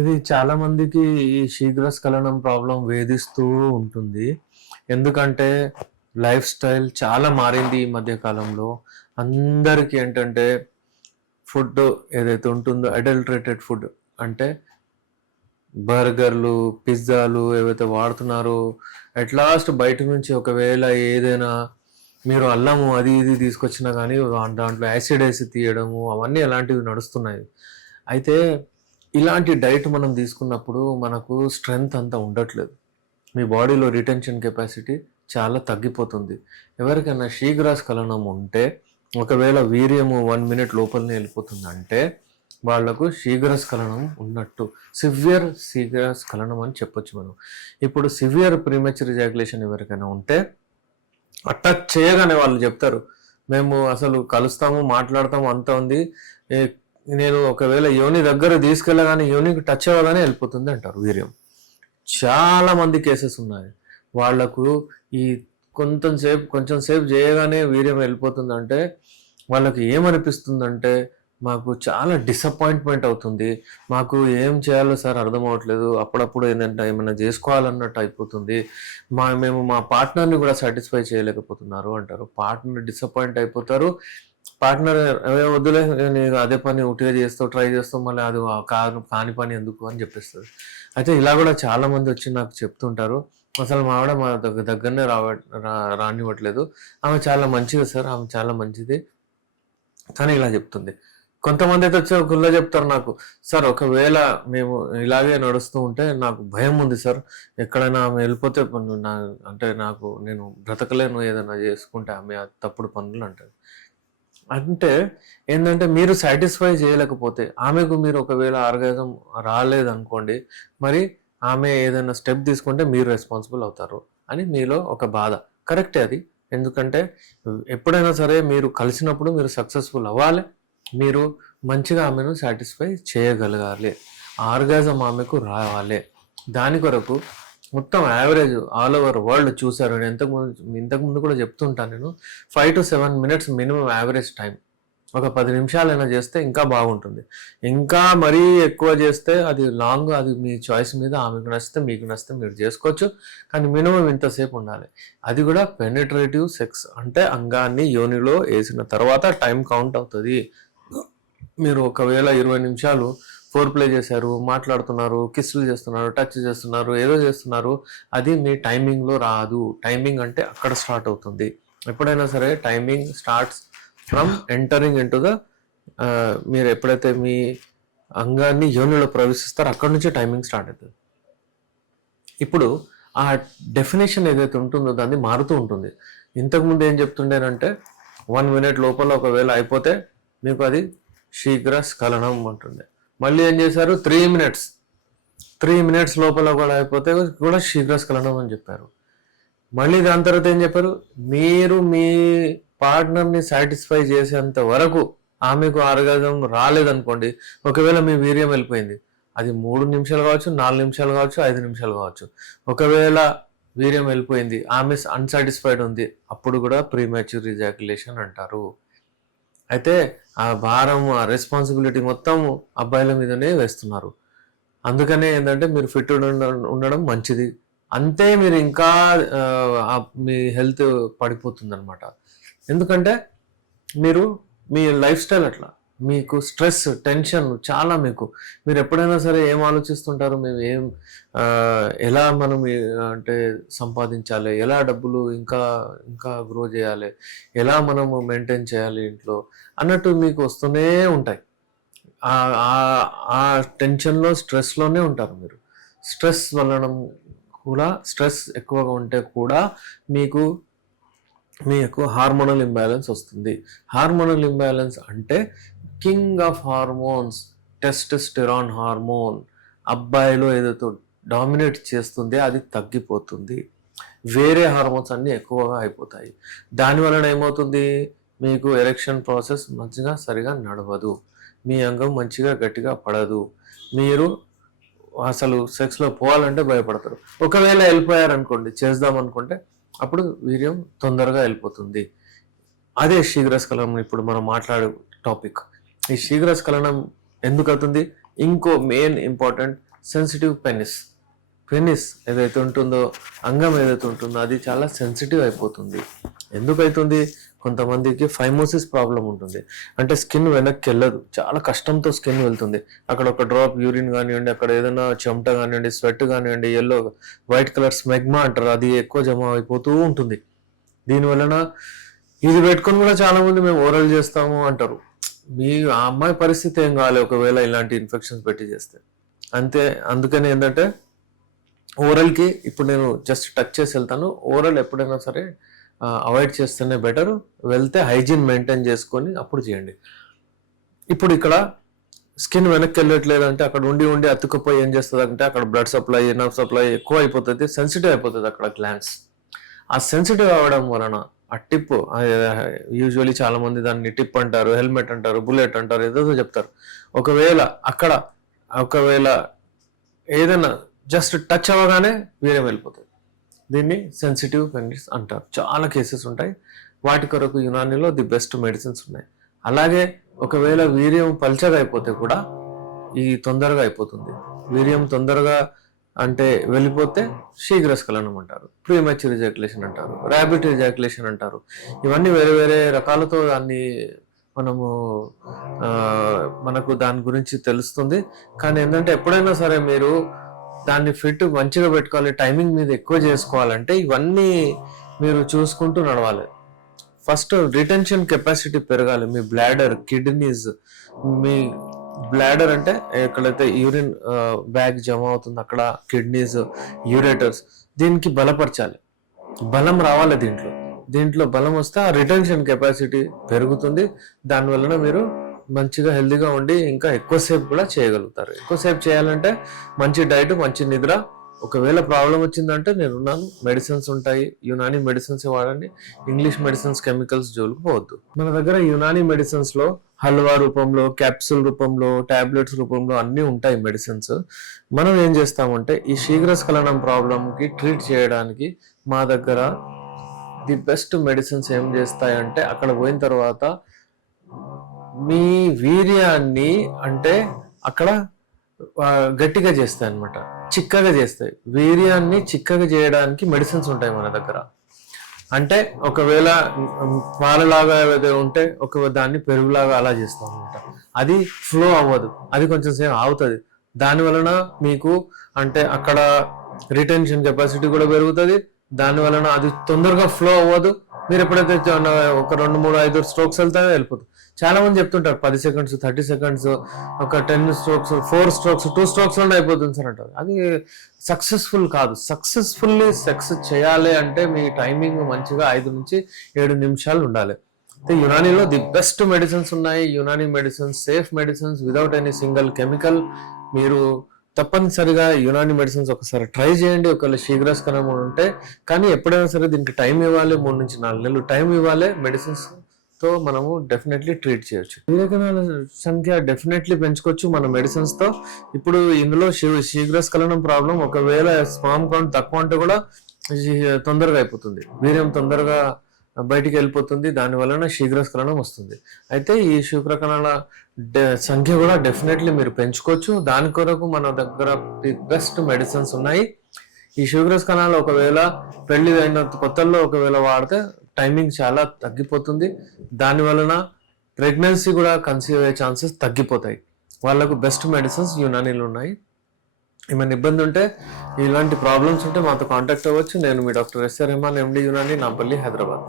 ఇది చాలా మందికి ఈ శీఘ్రస్ఖలనం ప్రాబ్లమ్ వేధిస్తూ ఉంటుంది. ఎందుకంటే లైఫ్ స్టైల్ చాలా మారింది ఈ మధ్య కాలంలో. అందరికీ ఏంటంటే ఫుడ్ ఏదైతే ఉంటుందో అడల్టరేటెడ్ ఫుడ్ అంటే బర్గర్‌లు, పిజ్జాలు ఏవైతే వాడుతున్నారో అట్ లాస్ట్ బయట నుంచి ఒకవేళ ఏదైనా మీరు అల్లము అది ఇది తీసుకొచ్చినా గానీ దాంట్లో యాసిడ్ ఏసి తీయడము అవన్నీ అలాంటివి నడుస్తున్నాయి. అయితే ఇలాంటి డైట్ మనం తీసుకున్నప్పుడు మనకు స్ట్రెంగ్త్ అంత ఉండట్లేదు. మీ బాడీలో రిటెన్షన్ కెపాసిటీ చాలా తగ్గిపోతుంది. ఎవరికైనా శీఘ్రస్ఖలనం ఉంటే ఒకవేళ వీర్యము 1 మినిట్ లోపలనే వెళ్ళిపోతుందంటే వాళ్లకు శీఘ్రస్ఖలనం ఉన్నట్టు. సివియర్ శీఘ్రస్ఖలనం అని చెప్పొచ్చు మనం. ఇప్పుడు సివియర్ ప్రీమెచ్యూర్ ఎజాక్యులేషన్ ఎవరికైనా ఉంటే టచ్ చేయగానే వాళ్ళు చెప్తారు, మేము అసలు కలుస్తాము, మాట్లాడతాము అంతా ఉంది. నేను ఒకవేళ యోని దగ్గర తీసుకెళ్ళగానే యోనికి టచ్ అవ్వగానే వెళ్ళిపోతుంది అంటారు వీర్యం. చాలా మంది కేసెస్ ఉన్నాయి. వాళ్లకు ఈ కొంచెం సేపు చేయగానే వీర్యం వెళ్ళిపోతుందంటే వాళ్ళకి ఏమనిపిస్తుందంటే మాకు చాలా డిసప్పాయింట్మెంట్ అవుతుంది. మాకు ఏం చేయాలో సార్ అర్థం అవ్వట్లేదు. అప్పుడప్పుడు ఏంటంటే ఏమైనా చేసుకోవాలన్నట్టు అయిపోతుంది. మేము మా పార్ట్నర్ని కూడా సాటిస్ఫై చేయలేకపోతున్నారు అంటారు. పార్ట్నర్ డిసప్పాయింట్ అయిపోతారు. పార్ట్నర్ వద్దులే నేను అదే పని ఉట్టిగా చేస్తావు, ట్రై చేస్తావు, మళ్ళీ అది కాని పని ఎందుకు అని చెప్పేస్తుంది. అయితే ఇలా కూడా చాలా మంది వచ్చి నాకు చెప్తుంటారు, అసలు మా ఆవిడ మా దగ్గరనే రానివ్వట్లేదు. ఆమె చాలా మంచిది సార్, ఆమె చాలా మంచిది కానీ ఇలా చెప్తుంది. కొంతమంది అయితే వచ్చి ఒకళ్ళ చెప్తారు నాకు, సార్ ఒకవేళ మేము ఇలాగే నడుస్తూ ఉంటే నాకు భయం ఉంది సార్, ఎక్కడైనా ఆమె వెళ్ళిపోతే అంటే నేను బ్రతకలేను ఏదైనా చేసుకుంటే ఆమె తప్పుడు పనులు అంటారు. అంటే ఏంటంటే మీరు సాటిస్ఫై చేయలేకపోతే ఆమెకు మీరు ఒకవేళ ఆర్గాజం రాలేదనుకోండి, మరి ఆమె ఏదైనా స్టెప్ తీసుకుంటే మీరు రెస్పాన్సిబుల్ అవుతారు అని మీలో ఒక బాధ. కరెక్టే అది. ఎందుకంటే ఎప్పుడైనా సరే మీరు కలిసినప్పుడు మీరు సక్సెస్ఫుల్ అవ్వాలి, మీరు మంచిగా ఆమెను సాటిస్ఫై చేయగలగాలి, ఆర్గాజం ఆమెకు రావాలి. దాని కొరకు మొత్తం యావరేజ్ ఆల్ ఓవర్ వరల్డ్ చూశారు. నేను ఇంతకుముందు కూడా చెప్తుంటాను, నేను 5 to 7 minutes minimum average time. ఒక 10 నిమిషాలైనా చేస్తే ఇంకా బాగుంటుంది. ఇంకా మరీ ఎక్కువ చేస్తే అది లాంగ్, అది మీ చాయిస్ మీద. ఆమెకు నచ్చితే మీకు నచ్చితే మీరు చేసుకోవచ్చు, కానీ మినిమం ఇంతసేపు ఉండాలి. అది కూడా పెనిట్రేటివ్ సెక్స్ అంటే అంగాన్ని యోనిలో వేసిన తర్వాత టైం కౌంట్ అవుతుంది. మీరు ఒకవేళ 20 నిమిషాలు ఫోర్ ప్లే చేశారు, మాట్లాడుతున్నారు, కిస్సులు చేస్తున్నారు, టచ్ చేస్తున్నారు, ఏదో చేస్తున్నారు, అది మీ టైమింగ్లో రాదు. టైమింగ్ అంటే అక్కడ స్టార్ట్ అవుతుంది. ఎప్పుడైనా సరే timing starts from entering into the మీరు ఎప్పుడైతే మీ అంగాన్ని యోనిలో ప్రవేశిస్తారో అక్కడ నుంచి టైమింగ్ స్టార్ట్ అవుతుంది. ఇప్పుడు ఆ డెఫినేషన్ ఏదైతే ఉంటుందో దాన్ని మారుతూ ఉంటుంది. ఇంతకుముందు ఏం చెప్తుండేనంటే 1 మినిట్ లోపల ఒకవేళ అయిపోతే మీకు అది శీఘ్రస్ఖలనం అంటుండే. మళ్ళీ ఏం చేశారు, 3 మినిట్స్ లోపల కూడా అయిపోతే కూడా శీఘ్రస్ఖలనం అని చెప్పారు. మళ్ళీ దాని తర్వాత ఏం చెప్పారు, మీరు మీ పార్ట్నర్ని సాటిస్ఫై చేసేంత వరకు ఆమెకు ఆర్గాజం రాలేదనుకోండి, ఒకవేళ మీ వీర్యం వెళ్ళిపోయింది, అది 3 నిమిషాలు కావచ్చు, 4 నిమిషాలు కావచ్చు, 5 నిమిషాలు కావచ్చు. ఒకవేళ వీర్యం వెళ్ళిపోయింది, ఆమె అన్సాటిస్ఫైడ్ ఉంది, అప్పుడు కూడా ప్రీమెచ్యూర్ ఎజాక్యులేషన్ అంటారు. అయితే ఆ భారం, ఆ రెస్పాన్సిబిలిటీ మొత్తం అబ్బాయిల మీదనే వేస్తున్నారు. అందుకనే ఏంటంటే మీరు ఫిట్ ఉండడం మంచిది. అంతే మీరు ఇంకా మీ హెల్త్ పడిపోతుంది అనమాట. ఎందుకంటే మీ లైఫ్ స్టైల్ అట్లా, మీకు స్ట్రెస్, టెన్షన్ చాలా. మీరు ఎప్పుడైనా సరే ఏం ఆలోచిస్తుంటారు, మేము ఎలా మనం అంటే సంపాదించాలి, ఎలా డబ్బులు ఇంకా ఇంకా గ్రో చేయాలి, ఎలా మనము మెయింటైన్ చేయాలి ఇంట్లో అన్నట్టు మీకు వస్తూనే ఉంటాయి. ఆ టెన్షన్లో, స్ట్రెస్లోనే ఉంటారు మీరు. స్ట్రెస్ వలన కూడా, స్ట్రెస్ ఎక్కువగా ఉంటే కూడా మీకు హార్మోనల్ ఇంబ్యాలెన్స్ వస్తుంది. హార్మోనల్ ఇంబ్యాలెన్స్ అంటే king of hormones, testosterone hormone అబ్బాయిలో ఏదైతే డామినేట్ చేస్తుంది అది తగ్గిపోతుంది. వేరే హార్మోన్స్ అన్నీ ఎక్కువగా అయిపోతాయి. దానివలన ఏమవుతుంది, మీకు ఎరెక్షన్ ప్రాసెస్ మంచిగా సరిగా నడవదు, మీ అంగం మంచిగా గట్టిగా పడదు, మీరు అసలు సెక్స్లో పోవాలంటే భయపడతారు. ఒకవేళ వెళ్ళిపోయారనుకోండి, చేద్దాం అనుకుంటే అప్పుడు వీర్యం తొందరగా వెళ్ళిపోతుంది. అదే శీఘ్రస్ఖలనం ఇప్పుడు మనం మాట్లాడే టాపిక్. ఈ శీఘ్రస్ఖలనం ఎందుకు అవుతుంది, ఇంకో మెయిన్ ఇంపార్టెంట్ సెన్సిటివ్ పెనిస్ ఏదైతే ఉంటుందో, అంగం ఏదైతే ఉంటుందో అది చాలా సెన్సిటివ్ అయిపోతుంది. ఎందుకైతుంది? కొంతమందికి ఫైమోసిస్ ప్రాబ్లం ఉంటుంది, అంటే స్కిన్ వెనక్కి వెళ్ళదు, చాలా కష్టంతో స్కిన్ వెళ్తుంది. అక్కడ ఒక డ్రాప్ యూరిన్ కానివ్వండి, అక్కడ ఏదైనా చెమట కానివ్వండి, స్వెట్ కానివ్వండి, ఎల్లో వైట్ కలర్ స్మెగ్మా అంటారు, అది ఎక్కువ జమ అయిపోతూ ఉంటుంది. దీనివలన ఇది పెట్టుకొని కూడా చాలా మంది మేము ఓరల్ చేస్తాము అంటారు. ఆ అమ్మాయి పరిస్థితి ఏం కావాలి ఒకవేళ ఇలాంటి ఇన్ఫెక్షన్స్ పెట్టి చేస్తే. అంతే. అందుకని ఏంటంటే ఓరల్కి ఇప్పుడు నేను జస్ట్ టచ్ చేసి వెళ్తాను. ఓరల్ ఎప్పుడైనా సరే అవాయిడ్ చేస్తేనే బెటర్. వెళ్తే హైజీన్ మెయింటైన్ చేసుకొని అప్పుడు చేయండి. ఇప్పుడు ఇక్కడ స్కిన్ వెనక్కి వెళ్ళట్లేదు అంటే అక్కడ ఉండి అతుక్కుపోయి ఏం చేస్తుంది అంటే అక్కడ బ్లడ్ సప్లై, నర్వ్ సప్లై ఎక్కువ అయిపోతుంది, సెన్సిటివ్ అయిపోతుంది అక్కడ గ్లాండ్స్. ఆ సెన్సిటివ్ అవ్వడం వలన ఆ టిప్, యూజువలీ చాలా మంది దాన్ని టిప్ అంటారు, హెల్మెట్ అంటారు, బుల్లెట్ అంటారు, ఏదో చెప్తారు. ఒకవేళ ఏదైనా జస్ట్ టచ్ అవ్వగానే వీర్యం వెళ్ళిపోతుంది. దీన్ని సెన్సిటివ్ పెనిస్ అంటారు. చాలా కేసెస్ ఉంటాయి. వాటి కొరకు యునానీలో ది బెస్ట్ మెడిసిన్స్ ఉన్నాయి. అలాగే ఒకవేళ వీర్యం పల్చగా అయిపోతే కూడా ఇది తొందరగా అయిపోతుంది. వీర్యం తొందరగా అంటే వెళ్ళిపోతే శీఘ్రస్ఖలనం అంటారు, ప్రీమెచ్యూర్ ఎజాక్యులేషన్ అంటారు, ర్యాబిడ్ ఎజాక్యులేషన్ అంటారు. ఇవన్నీ వేరే వేరే రకాలతో దాన్ని మనకు దాని గురించి తెలుస్తుంది. కానీ ఏంటంటే ఎప్పుడైనా సరే మీరు దాన్ని ఫిట్ మంచిగా పెట్టుకోవాలి, టైమింగ్ మీద ఎక్కువ చేసుకోవాలంటే ఇవన్నీ మీరు చూసుకుంటూ నడవాలి. ఫస్ట్ రిటెన్షన్ కెపాసిటీ పెరగాలి. మీ బ్లాడర్, కిడ్నీస్, మీ బ్లాడర్ అంటే ఎక్కడైతే యూరిన్ బ్యాగ్ జమ అవుతుంది అక్కడ కిడ్నీస్, యూరేటర్స్, దీనికి బలపరచాలి. బలం రావాలి దీంట్లో బలం వస్తే ఆ రిటెన్షన్ కెపాసిటీ పెరుగుతుంది. దానివలన మీరు మంచిగా హెల్దీగా ఉండి ఇంకా ఎక్కువసేపు కూడా చేయగలుగుతారు. ఎక్కువసేపు చేయాలంటే మంచి డైట్, మంచి నిద్ర. ఒకవేళ ప్రాబ్లం వచ్చిందంటే నేనున్నాను, మెడిసిన్స్ ఉంటాయి, యునానీ మెడిసిన్స్ వాడండి. ఇంగ్లీష్ మెడిసిన్స్, కెమికల్స్ జోలికి పోవద్దు. మన దగ్గర యునానీ మెడిసిన్స్ లో హల్వా రూపంలో, క్యాప్సూల్ రూపంలో, టాబ్లెట్స్ రూపంలో అన్నీ ఉంటాయి మెడిసిన్స్. మనం ఏం చేస్తామంటే ఈ శీఘ్రస్ఖలనం ప్రాబ్లంకి ట్రీట్ చేయడానికి మా దగ్గర ది బెస్ట్ మెడిసిన్స్ ఏం చేస్తాయంటే అక్కడ పోయిన తర్వాత మీ వీర్యాన్ని అంటే అక్కడ గట్టిగా చేస్తాయి అన్నమాట, చిక్కగా చేస్తాయి. వీర్యాన్ని చిక్కగా చేయడానికి మెడిసిన్స్ ఉంటాయి మన దగ్గర. అంటే ఒకవేళ పాలలాగా ఏదైతే ఉంటే దాన్ని పెరుగులాగా అలా చేస్తాం అనమాట. అది ఫ్లో అవ్వదు, అది కొంచెం సేపు ఆగుతుంది. దాని వలన మీకు అంటే అక్కడ రిటెన్షన్ కెపాసిటీ కూడా పెరుగుతుంది. దాని వలన అది తొందరగా ఫ్లో అవ్వదు. మీరు ఎప్పుడైతే ఒక 2, 3, 5 స్ట్రోక్స్ వెళ్తాయో వెళ్ళిపోతుంది. చాలా మంది చెప్తుంటారు 10 సెకండ్స్, 30 సెకండ్స్, ఒక 10 స్ట్రోక్స్, 4 స్ట్రోక్స్, 2 స్ట్రోక్స్ లో అయిపోతుంది సార్ అంటారు. అది సక్సెస్ఫుల్ కాదు. సక్సెస్ఫుల్లీ సెక్స్ చేయాలి అంటే మీ టైమింగ్ మంచిగా 5 నుంచి 7 నిమిషాలు ఉండాలి. అయితే యునానీలో ది బెస్ట్ మెడిసిన్స్ ఉన్నాయి. Unani medicines, safe medicines, without any single chemical. మీరు తప్పనిసరిగా యునానీ మెడిసిన్స్ ఒకసారి ట్రై చేయండి ఒకవేళ శీఘ్రస్ఖలనం ఉంటే. కానీ ఎప్పుడైనా సరే దీనికి టైం ఇవ్వాలి, 3 నుంచి 4 నెలలు టైం ఇవ్వాలి. మెడిసిన్స్ తో మనము డెఫినెట్లీ ట్రీట్ చేయొచ్చు. వీర్యకణాల సంఖ్య డెఫినెట్లీ పెంచుకోవచ్చు మన మెడిసిన్స్ తో. ఇప్పుడు ఇందులో శీఘ్రస్ఖలనం ప్రాబ్లం, ఒకవేళ స్పామ్ కౌంట్ తక్కువ అంటే కూడా తొందరగా అయిపోతుంది, వీర్యం తొందరగా బయటికి వెళ్ళిపోతుంది. దాని వలన శీఘ్రస్ఖలనం వస్తుంది. అయితే ఈ శుక్రకణాల సంఖ్య కూడా డెఫినెట్లీ మీరు పెంచుకోవచ్చు. దాని కొరకు మన దగ్గర బెస్ట్ మెడిసిన్స్ ఉన్నాయి. ఈ శుక్రకణాలు ఒకవేళ పెళ్లి అయిన కొత్తల్లో ఒకవేళ వాడితే టైమింగ్ చాలా తగ్గిపోతుంది. దాని వలన ప్రెగ్నెన్సీ కూడా కన్సీవ్ అయ్యే ఛాన్సెస్ తగ్గిపోతాయి. వాళ్ళకు బెస్ట్ మెడిసిన్స్ యునానీలు ఉన్నాయి. ఏమైనా ఇబ్బంది ఉంటే, ఇలాంటి ప్రాబ్లమ్స్ ఉంటే మాతో కాంటాక్ట్ అవ్వచ్చు. నేను మీ డాక్టర్ ఎస్ఆర్ రెహమాన్, ఎండి యునానీ, నాంపల్లి, హైదరాబాద్.